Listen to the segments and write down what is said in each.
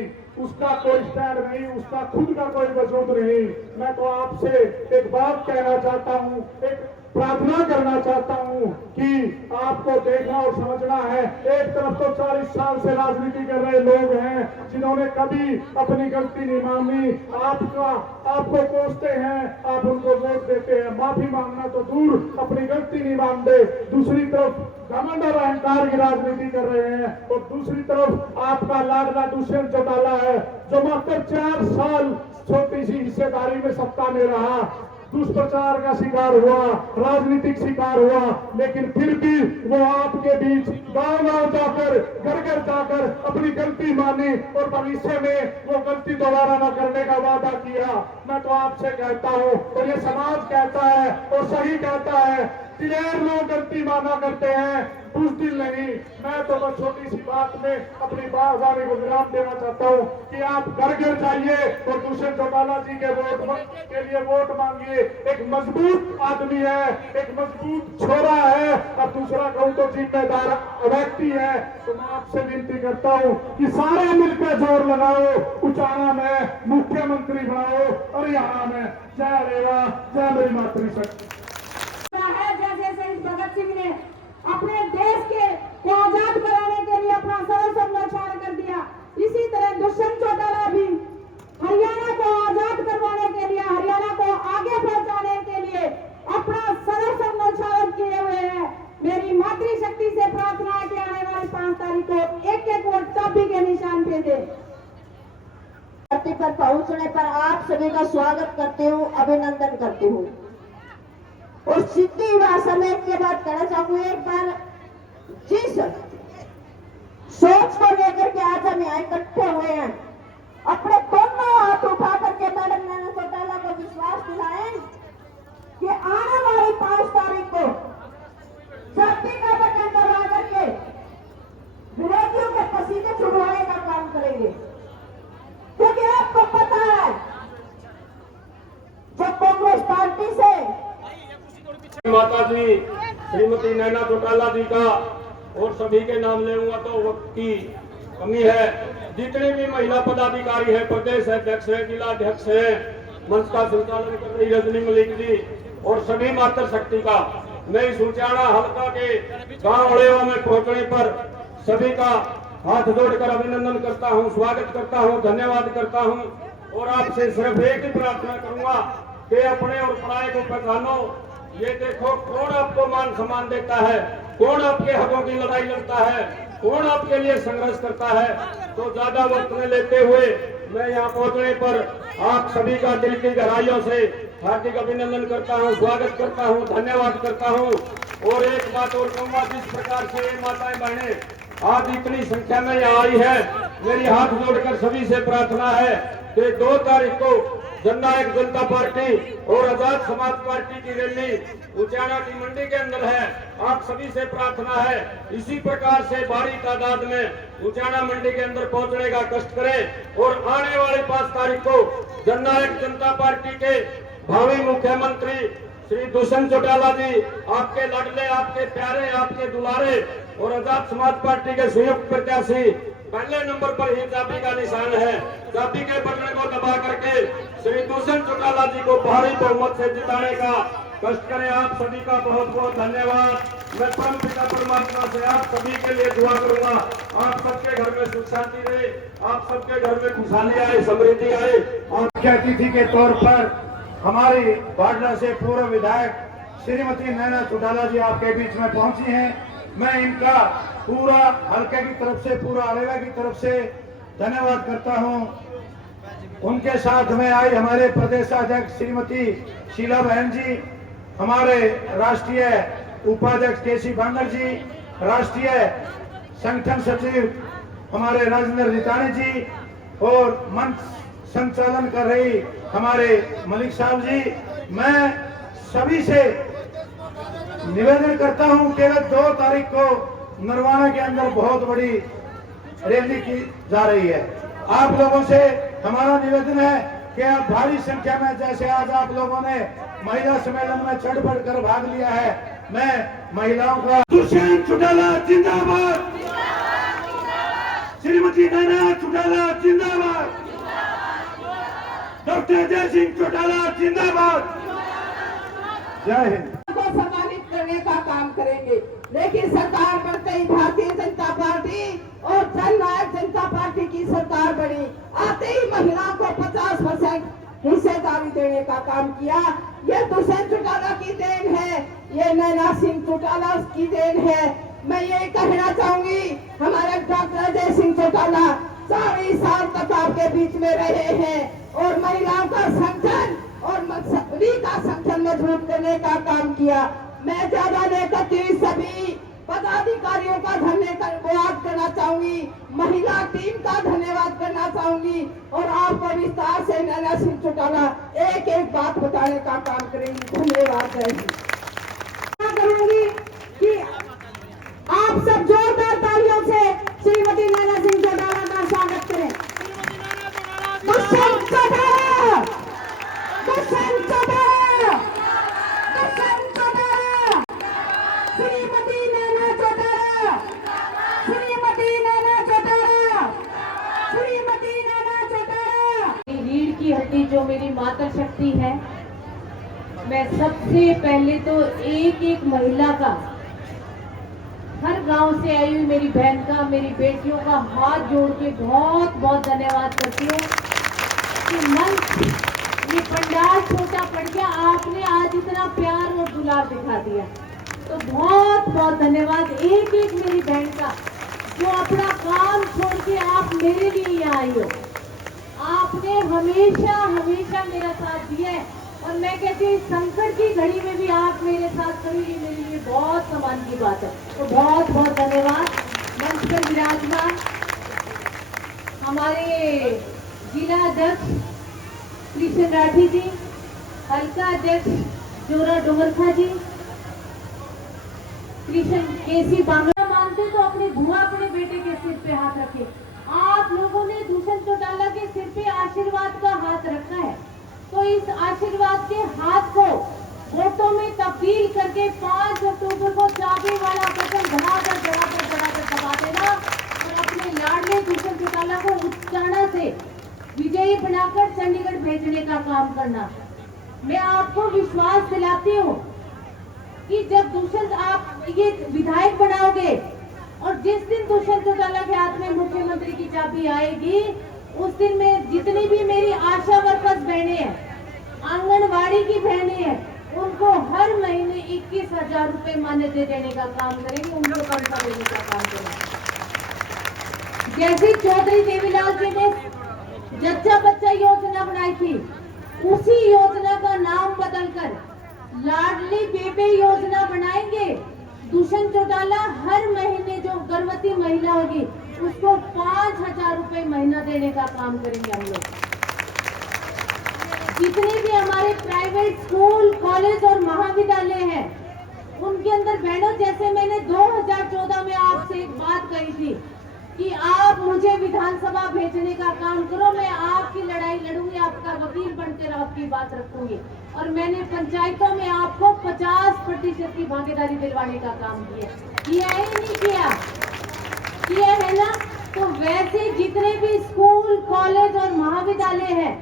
नहीं, उसका कोई स्टैंड नहीं, उसका खुद का कोई वजूद नहीं। मैं तो आपसे एक बात कहना चाहता हूँ, एक प्रार्थना करना चाहता हूँ कि आपको देखना और समझना है। एक तरफ तो 40 साल से राजनीति कर रहे लोग हैं जिन्होंने कभी अपनी गलती नहीं मानी, आपको कोसते हैं, आप उनको वोट देते हैं, माफी मांगना तो दूर, अपनी गलती नहीं मानते। दूसरी तरफ घमंड और अहंकार की राजनीति कर रहे हैं, और दूसरी तरफ आपका लाडला दुष्यंत चौटाला है जो मात्र 4 साल छोटी सी हिस्सेदारी में सत्ता में रहा, दुष्प्रचार का शिकार हुआ, राजनीतिक शिकार हुआ, लेकिन फिर भी वो आपके बीच गांव-गांव जाकर, घर-घर जाकर अपनी गलती मानी और भविष्य में वो गलती दोबारा न करने का वादा किया। मैं तो आपसे कहता हूं, और ये समाज कहता है और सही कहता है, दिलेर लोग गलती माना करते हैं, बुज़दिल नहीं। मैं तो बस छोटी सी बात में अपनी वाणी को विराम देना चाहता हूँ कि आप घर घर जाइए और दुष्यंत चौटाला जी के लिए वोट मांगिए। एक मजबूत आदमी है, एक मजबूत छोरा है, और दूसरा कहूँ तो जिम्मेदार व्यक्ति है। तो मैं आपसे विनती करता हूँ कि सारे मिलकर जोर लगाओ, उचाना में मुख्यमंत्री बनाओ, हरियाणा में जय रेवा, जय मेरी मातृशक्ति। जैसे भगत सिंह ने अपने देश को आजाद कराने के लिए अपना सर्वस्व न्यौछावर कर दिया, इसी तरह दुष्यंत चौटाला भी हरियाणा को आजाद करवाने के लिए, हरियाणा को आगे पहुंचाने के लिए अपना सर्वस्व न्यौछावर किए हुए हैं। मेरी मातृशक्ति से प्रार्थना है कि आने वाली 5 तारीख को एक वोट चाबी के निशान पे दे। धरती पर पहुंचने पर आप सभी का स्वागत करती हूँ, अभिनंदन करती हूँ। और सीधी भाषा में एक बात कहना चाहूंगी, एक बार जिस सोच को लेकर के आज हम यहाँ इकट्ठे हुए हैं, अपने दोनों हाथ उठा करके मैडम नैना चौटाला को विश्वास दिलाएं कि आने वाली 5 तारीख को जाति का बटन दबा करके विरोधियों के पसीने छुड़वाने का काम करेंगे। क्योंकि आपको पता है, जब कांग्रेस पार्टी से माता जी श्रीमती नैना चौटाला जी का और सभी के नाम लेऊंगा तो वक्त की कमी है। जितने भी महिला पदाधिकारी हैं, प्रदेश अध्यक्ष हैं, जिला अध्यक्ष हैं, मंच का संचालन कर रही रजनी मलिक जी और सभी मातृशक्ति का मैं इस उचाना हल्का के गांव अड़ेवा में पहुंचने पर सभी का हाथ जोड़कर अभिनंदन करता हूं, स्वागत करता हूं, धन्यवाद करता हूं। और आपसे सिर्फ एक ही प्रार्थना करूंगा कि अपने और पराये को पहचानो। ये देखो कौन आपको मान सम्मान देता है, कौन आपके हकों की लड़ाई लड़ता है, कौन आपके लिए संघर्ष करता है। तो ज्यादा वक्त न लेते हुए मैं यहाँ पहुंचने पर आप सभी का दिल की गहराइयों से हार्दिक अभिनंदन करता हूँ, स्वागत करता हूँ, धन्यवाद करता हूँ। और एक बात और कहूँगा, जिस प्रकार से ये माताएं बहनें आज इतनी संख्या में यहाँ आई है, मेरी हाथ जोड़कर सभी से प्रार्थना है कि 2 तारीख को जननायक जनता पार्टी और आजाद समाज पार्टी की रैली उचाना की मंडी के अंदर है। आप सभी से प्रार्थना है इसी प्रकार से भारी तादाद में उचाना मंडी के अंदर पहुंचने का कष्ट करें। और आने वाली 5 तारीख को जननायक जनता पार्टी के भावी मुख्यमंत्री श्री दुष्यंत चौटाला जी, आपके लाडले, आपके प्यारे, आपके दुलारे और आजाद समाज पार्टी के संयुक्त प्रत्याशी पहले नंबर पर ही चाबी का निशान है। चाबी के बटन को दबा करके श्री दुष्यंत चौटाला जी को भारी बहुमत से जिताने का कष्ट करें। आप सभी का बहुत बहुत धन्यवाद। मैं परम पिता परमात्मा से आप सभी के लिए दुआ करूंगा, आप सबके घर में सुख शांति रहे, आप सबके घर में खुशहाली आए, समृद्धि आए। मुख्य अतिथि के तौर पर हमारी बाडला से पूर्व विधायक श्रीमती नैना चौटाला जी आपके बीच में पहुंची हैं। मैं इनका पूरा हल्के की तरफ से, पूरा अरेवा की तरफ से धन्यवाद करता हूं। उनके साथ में आई हमारे प्रदेशाध्यक्ष श्रीमती शीला बहन जी, हमारे राष्ट्रीय उपाध्यक्ष केसी बांगर जी, राष्ट्रीय संगठन सचिव हमारे राजेंद्र रितानी जी और मंच संचालन कर रही हमारे मलिक साहब जी। मैं सभी से निवेदन करता हूं कि 2 तारीख को नरवाना के अंदर बहुत बड़ी रैली की जा रही है। आप लोगों से हमारा निवेदन है कि आप भारी संख्या में, जैसे आज आप लोगों ने महिला सम्मेलन में चढ़ बढ़ कर भाग लिया है, मैं महिलाओं का दुष्यंत चौटाला जिंदाबाद, श्रीमती नैना चौटाला जिंदाबाद। डॉक्टर अजय सिंह चौटाला जिंदाबाद। जय हिंद। को सम्मानित करने का काम करेंगे, लेकिन सरकार बनते ही भारतीय जनता पार्टी और जननायक जनता पार्टी की सरकार बनी, आते ही महिलाओं को 50% हिस्सेदारी देने का काम किया। ये दुष्यंत चौटाला की देन है, ये नैना सिंह चौटाला की देन है। मैं ये कहना चाहूंगी, हमारे डॉक्टर अजय सिंह चौटाला 40 साल तक आपके बीच में रहे हैं और महिलाओं का संगठन और सभी का संगठन मजबूत करने का काम किया। मैं ज्यादा नहीं करती, सभी पदाधिकारियों का धन्यवाद करना चाहूंगी, महिला टीम का धन्यवाद करना चाहूंगी और आपको विस्तार से नैना सिंह चौटाला एक एक बात बताने का काम करेंगी। धन्यवाद। जय हिंद। करूंगी कि आप सब जोरदार तालियों से श्रीमती नैना सिंह चौटाला का स्वागत करें। दुष्यंत चौटाला, दुष्यंत चौटाला, दुष्यंत चौटाला, श्रीमती नैना चौटाला, श्रीमती नैना चौटाला, श्रीमती नैना चौटाला। रीढ़ की हड्डी जो मेरी मातृ शक्ति है, मैं सबसे पहले तो एक एक महिला का, हर गांव से आई हुई मेरी बहन का, मेरी बेटियों का हाथ जोड़ के बहुत बहुत धन्यवाद करती हूँ कि मंच, ये पंडाल छोटा पड़ गया, आपने आज इतना प्यार और दुलार दिखा दिया, तो बहुत बहुत धन्यवाद एक एक मेरी बहन का, जो अपना काम छोड़ के आप मेरे लिए यहाँ आई हो। आपने हमेशा हमेशा मेरा साथ दिया है और मैं कहती हूँ संकट की घड़ी में भी आप मेरे साथ खड़ी, ये मेरे लिए बहुत सम्मान की बात है, तो बहुत बहुत धन्यवाद। मंच पर विराजमान हमारे जिला अध्यक्ष कृष्ण राठी जी, हल्का अध्यक्ष जोरा डोमरखा जी, कृष्ण केसी बांगड़ा मानते तो अपने बुआ अपने बेटे के सिर पे हाथ रखे। आप लोगों ने दुष्यंत चौटाला के सिर पे आशीर्वाद का हाथ रखा है, तो इस आशीर्वाद के हाथ को वोटों में तब्दील करके 5 अक्टूबर को चाबी वाला बटन धड़ाधड़ धड़ाधड़ धड़ाधड़ दबा देना और अपने लाडले दुष्यंत चौटाला को उत्साह से विजयी बनाकर चंडीगढ़ भेजने का काम करना। मैं आपको विश्वास दिलाती हूँ कि जब दुष्यंत आप ये विधायक बनाओगे और जिस दिन दुष्यंत चौटाला के हाथ में मुख्यमंत्री की चाबी आएगी, उस दिन में जितनी भी मेरी आशा वर्कर्स बहनें हैं, आंगनवाड़ी की बहनें हैं, उनको हर महीने 21,000 रुपए मान्यता देने का काम करेंगे, उनको पैसा देने का काम करेंगे। जैसे चौधरी देवीलाल जी ने जच्चा बच्चा योजना बनाई थी, उसी योजना का नाम बदलकर लाडली बेबे योजना बनाएंगे। दुष्यंत चौटाला हर महीने जो गर्भवती महिला होगी उसको 5,000 रुपए महीना देने का काम करेंगे हम लोग। जितने भी हमारे प्राइवेट स्कूल, कॉलेज और महाविद्यालय हैं, उनके अंदर बहनों, जैसे मैंने 2014 में आपसे एक बात कही थी कि आप मुझे विधानसभा भेजने का काम करो, मैं आपकी लड़ाई लड़ूंगी, आपका वकील बनकर आपकी बात रखूंगी, और मैंने पंचायतों में आपको 50% की भागीदारी दिलवाने का काम किया है नहीं किया है ना। तो वैसे जितने भी स्कूल, कॉलेज और महाविद्यालय हैं,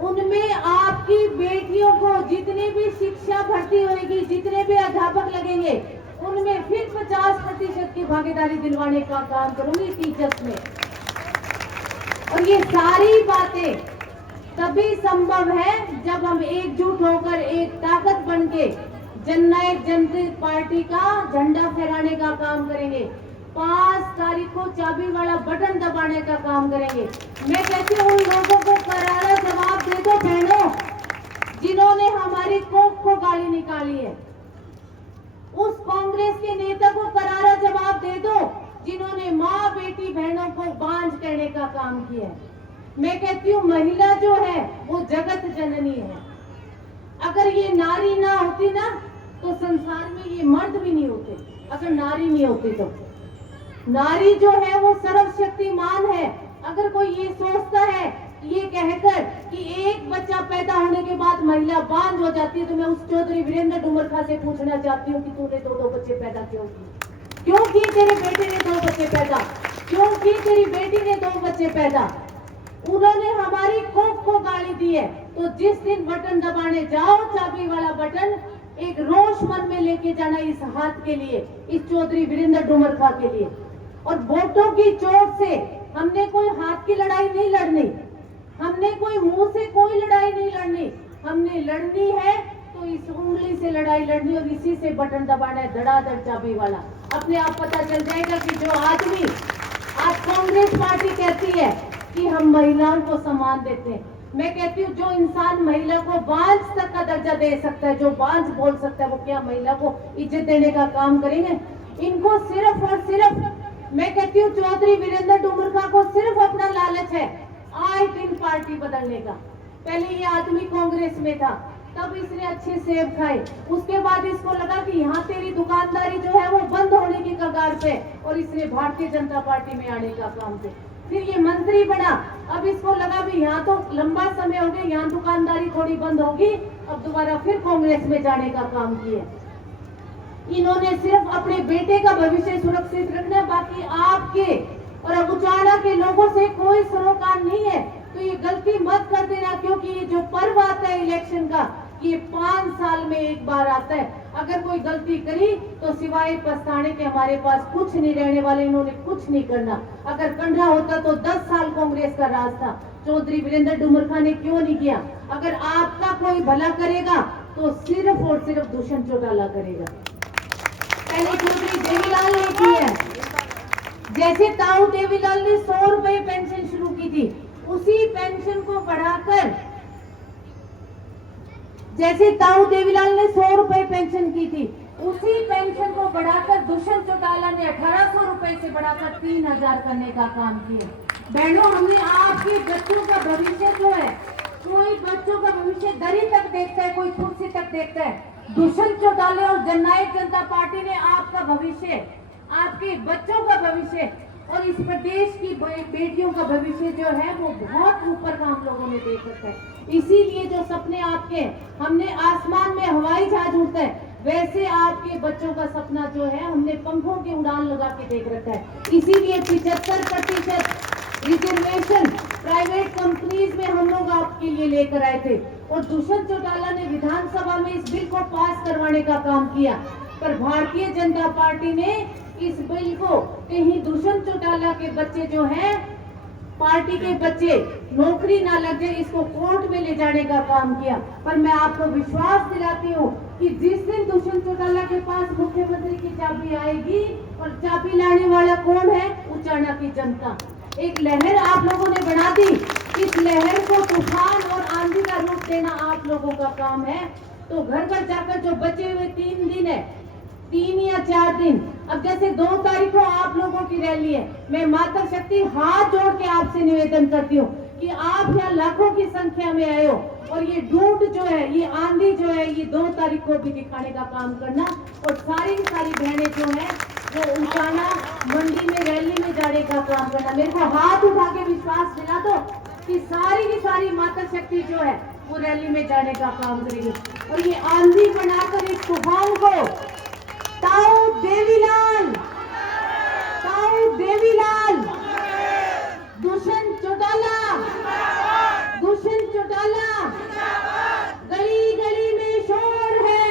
उनमें आपकी बेटियों को जितनी भी शिक्षा भर्ती होगी, जितने भी अध्यापक लगेंगे, उनमें फिर 50% की भागीदारी दिलवाने का काम करूंगी टीचर्स में। और ये सारी बातें तभी संभव है जब हम एकजुट होकर एक ताकत बनके जननायक जनता पार्टी का झंडा फहराने का काम करेंगे। 5 तारीख को चाबी वाला बटन दबाने का काम करेंगे। मैं कहती हूँ उन लोगों को करारा जवाब दे दो बहनों, जिन्होंने हमारी कोख को गाली निकाली है। उस कांग्रेस के नेता को करारा जवाब दे दो जिन्होंने माँ बेटी बहनों को बांझ कहने का काम किया है। मैं कहती हूँ महिला जो है वो जगत जननी है। अगर ये नारी ना होती ना तो संसार में ये मर्द भी नहीं होते। अगर नारी नहीं होती तो नारी जो है वो सर्वशक्तिमान है। अगर कोई ये सोचता है ये कहकर कि एक बच्चा पैदा होने के बाद महिला बांझ हो जाती है, तो मैं उस चौधरी वीरेंद्र डुमरखा से पूछना चाहती हूँ कि तूने 2 बच्चे पैदा क्यों किए? क्यों किए तेरे बेटे ने 2 बच्चे पैदा? क्यों किए तेरी बेटी ने 2 बच्चे पैदा? उन्होंने हमारी कोख को गाली दी है। तो जिस दिन बटन दबाने जाओ, चाबी वाला बटन एक रोष मन में लेके जाना इस हाथ के लिए, इस चौधरी वीरेंद्र डुमरखा के लिए। और वोटों की चोट से हमने कोई हाथ की लड़ाई नहीं लड़नी, हमने कोई मुंह से कोई लड़ाई नहीं लड़नी, हमने लड़नी है तो इस उंगली से लड़ाई लड़नी और इसी से बटन दबाना है, धड़ाधड़ चाबी वाला। अपने आप पता चल जाएगा कि जो आदमी आज कांग्रेस पार्टी कहती है कि हम महिलाओं को सम्मान देते हैं, मैं कहती हूँ जो इंसान महिला को बांझ तक का दर्जा दे सकता है, जो बांझ बोल सकता है, वो क्या महिला को इज्जत देने का काम करेंगे? इनको सिर्फ और सिर्फ मैं कहती हूँ चौधरी वीरेंद्र डुमरखा को सिर्फ अपना लालच है आए दिन पार्टी बदलने का। पहले ये आदमी कांग्रेस में था, तब इसने अच्छे सेब खाए, उसके बाद इसको लगा कि यहाँ तेरी दुकानदारी जो है वो बंद होने की कगार पे, और इसने भारतीय जनता पार्टी में आने का काम किया। फिर ये मंत्री बना, अब इसको लगा भी यहाँ तो लंबा समय हो गया, यहाँ दुकानदारी थोड़ी बंद होगी, अब दोबारा फिर कांग्रेस में जाने का काम किया। इन्होंने सिर्फ अपने बेटे का भविष्य सुरक्षित रखना, बाकी आपके और अबुचाना के लोगों से कोई सरोकार नहीं है। तो ये गलती मत कर देना, क्योंकि ये जो पर्व आता है इलेक्शन का, ये 5 साल में एक बार आता है। अगर कोई गलती करी तो सिवाय पछताने के हमारे पास कुछ नहीं रहने वाले, इन्होंने कुछ नहीं करना। अगर करना होता तो 10 साल कांग्रेस का राज था, चौधरी वीरेंद्र डुमरखा ने क्यों नहीं किया? अगर आपका कोई भला करेगा तो सिर्फ और सिर्फ दुष्यंत चौटाला करेगा। पहले चौधरी देवीलाल ने की है, जैसे ताऊ देवीलाल ने 100 रुपए पेंशन शुरू की थी, उसी पेंशन को बढ़ाकर, जैसे ताऊ देवीलाल ने 100 रुपए पेंशन की थी, उसी पेंशन को बढ़ाकर दुष्यंत चौटाला ने 1800 रुपए से बढ़ाकर 3000 करने का काम किया। बहनों, हमने आपके बच्चों का भविष्य जो है, कोई बच्चों का भविष्य दरी तक देखता है, कोई कुर्सी तक देखता है। दुष्यंत चौटाला और जननायक जनता पार्टी ने आपका भविष्य, आपके बच्चों का भविष्य और इस प्रदेश की बेटियों का भविष्य जो है वो बहुत ऊपर का हम लोगों ने देख रखा है। इसीलिए जो सपने आपके, हमने आसमान में हवाई जहाज उड़ता है, वैसे आपके बच्चों का सपना जो है हमने पंखों की उड़ान लगा के देख रखा है। इसीलिए 75% रिजर्वेशन प्राइवेट कंपनीज में हम लोग आपके लिए लेकर आए थे, और दुष्यंत चौटाला ने विधानसभा में इस बिल को पास करवाने का काम किया। पर भारतीय जनता पार्टी ने इस बिल को कहीं दुष्यंत चौटाला के बच्चे जो हैं, पार्टी के बच्चे नौकरी ना लग जाए, इसको कोर्ट में ले जाने का काम किया। पर मैं आपको विश्वास दिलाती हूँ कि जिस दिन दुष्यंत चौटाला के पास मुख्यमंत्री की चाबी आएगी, और चाबी लाने वाला कौन है? उचाना की जनता। एक लहर आप लोगों ने बना दी, इस लहर को तूफान और आंधी का रूप देना आप लोगों का काम है। तो घर घर जाकर जो बचे हुए 3 दिन है, 3 या 4 दिन, अब जैसे 2 तारीख को आप लोगों की रैली है, मैं माता शक्ति हाथ जोड़ के आपसे निवेदन करती हूँ कि आप यहाँ लाखों की संख्या में आए हो, और ये ढूंढ जो है, ये आंधी जो है, ये 2 तारीख को भी दिखाने का काम करना। और सारी बहनें जो है वो उठाना, मंडी में रैली में जाने का काम करना। मेरे को हाथ उठा के विश्वास दिला दो कि सारी की सारी माता शक्ति जो है वो रैली में जाने का काम करेगी। और ये आंधी बनाकर इस तूफान को ताऊ देवीलाल, दुष्यंत चौटाला, गली गली में शोर है,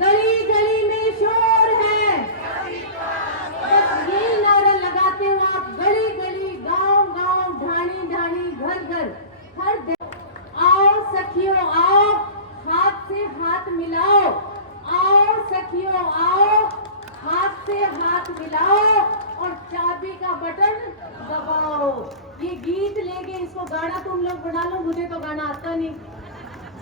गली गली में शोर है। बस ये नारा लगाते हो आप, गली गली, गांव गांव, ढाणी ढाणी, घर घर, हर जगह। आओ सखियों आओ, हाथ से हाथ मिलाओ, आओ सखियों आओ, हाथ से हाथ मिलाओ और चाबी का बटन दबाओ। ये गीत लेके इसको गाना तुम लोग बना लो, मुझे तो गाना आता नहीं,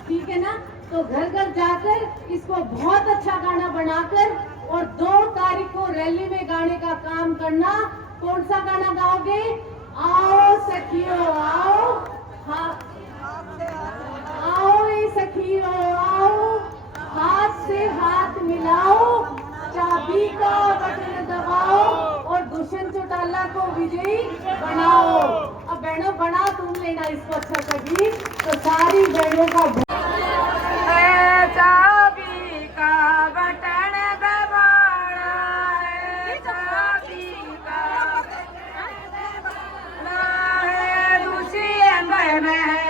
ठीक है ना? तो घर घर जाकर इसको बहुत अच्छा गाना बनाकर और 2 तारीख को रैली में गाने का काम करना। कौन सा गाना गाओगे? आओ सखियों आओ, आओ ये सखियों आओ, हाथ से हाथ मिलाओ, चाबी का बटन दबाओ और दुष्यंत चौटाला को विजयी बनाओ। अब बहनों बना तुम लेना इसको अच्छा सा गीत, तो सारी बहनों का चाबी का बटन दबाना है, चाबी का कहना है